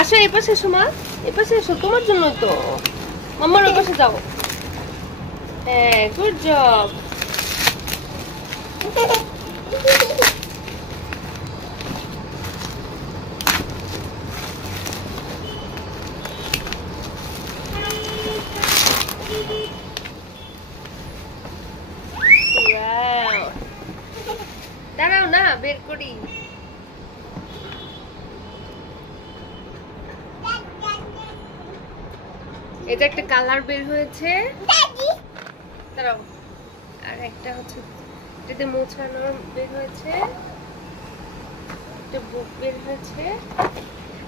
আসো এই পাশে এসো মা, এই পাশে এসো, তোমার জন্য তো। মাম্মার ওই পাশে যাও। হ্যাঁ, গুড জব। দাঁড়াও না, বের করি। এটা একটা কালার বের হয়েছে, দাঁড়াও। আর একটা হচ্ছে এটাতে মোছানো বের হয়েছে, একটা বুক বের হয়েছে,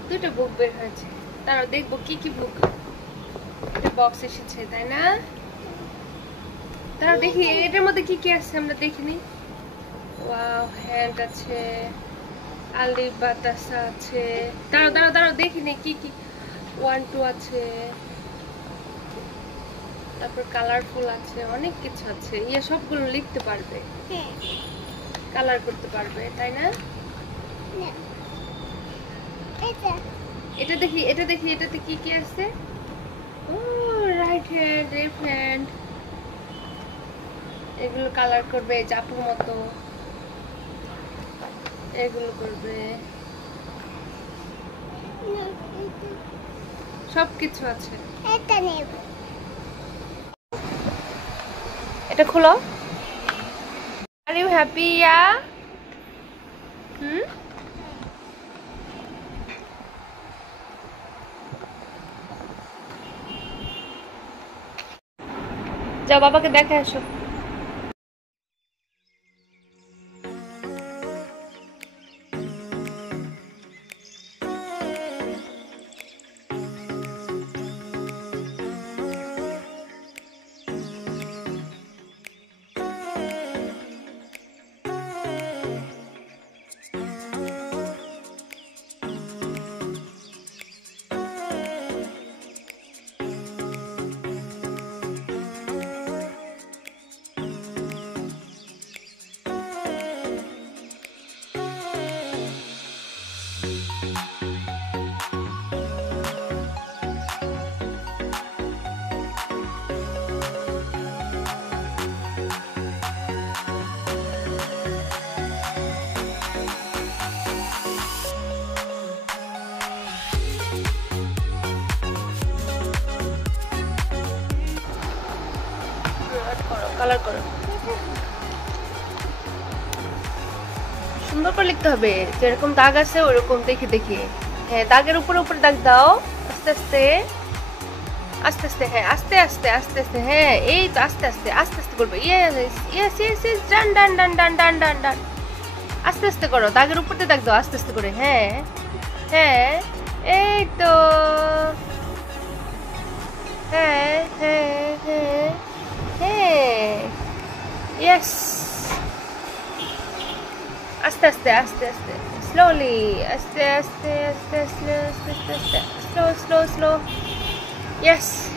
দুটো বুক বের হয়েছে। দাঁড়াও দেখবো কি কি বুক। একটা বক্স এসেছে তাই না? দাঁড়াও দেখি এটার মধ্যে কি কি আছে, আমরা দেখিনি। ওয়াও, হ্যান্ড আছে, আলিফ বাতাসা আছে। দাঁড়াও দাঁড়াও দাঁড়াও দেখিনি কি কি। 1 2 আছে, তারপর কালারফুল আছে, অনেক কিছু আছে। ইয়ে সবগুলো লিখতে পারবে, কালার করতে পারবে তাই না? এটা দেখি, এটা দেখি, এটাতে কি কি আছে। ও রাইট হ্যান্ড, লেফট হ্যান্ড, এগুলো কালার করবে জাপুর মতো, এগুলো করবে, সবকিছু আছে। এটা খোলো। আর ইউ হ্যাপি ইয়া? যাও বাবাকে দেখে আসো। কালার করো, সুন্দর করে লিখতে হবে, যেরকম দাগ আছে ওরকম দেখে দেখে। হ্যাঁ, দাগের উপরে উপরে দাগ দাও, আস্তে আস্তে আস্তে আস্তে। হ্যাঁ, আস্তে আস্তে আস্তে আস্তে। হ্যাঁ, এই তো আস্তে আস্তে আস্তে আস্তে করবে। ইয়েস ইয়েস ইয়েস ইয়েস, ডান ডান ডান ডান ডান ডান ডান। আস্তে আস্তে করো, দাগের উপরে দাগ দাও আস্তে আস্তে করে। হ্যাঁ হ্যাঁ, এই তো। হ্যাঁ হ্যাঁ হ্যাঁ হ্যাঁ, ইয়েস। আস্তে আস্তে আস্তে আস্তে, স্লোলি, আস্তে আস্তে আস্তে আস্তে আস্তে আস্তে, স্লো স্লো স্লো। Yes.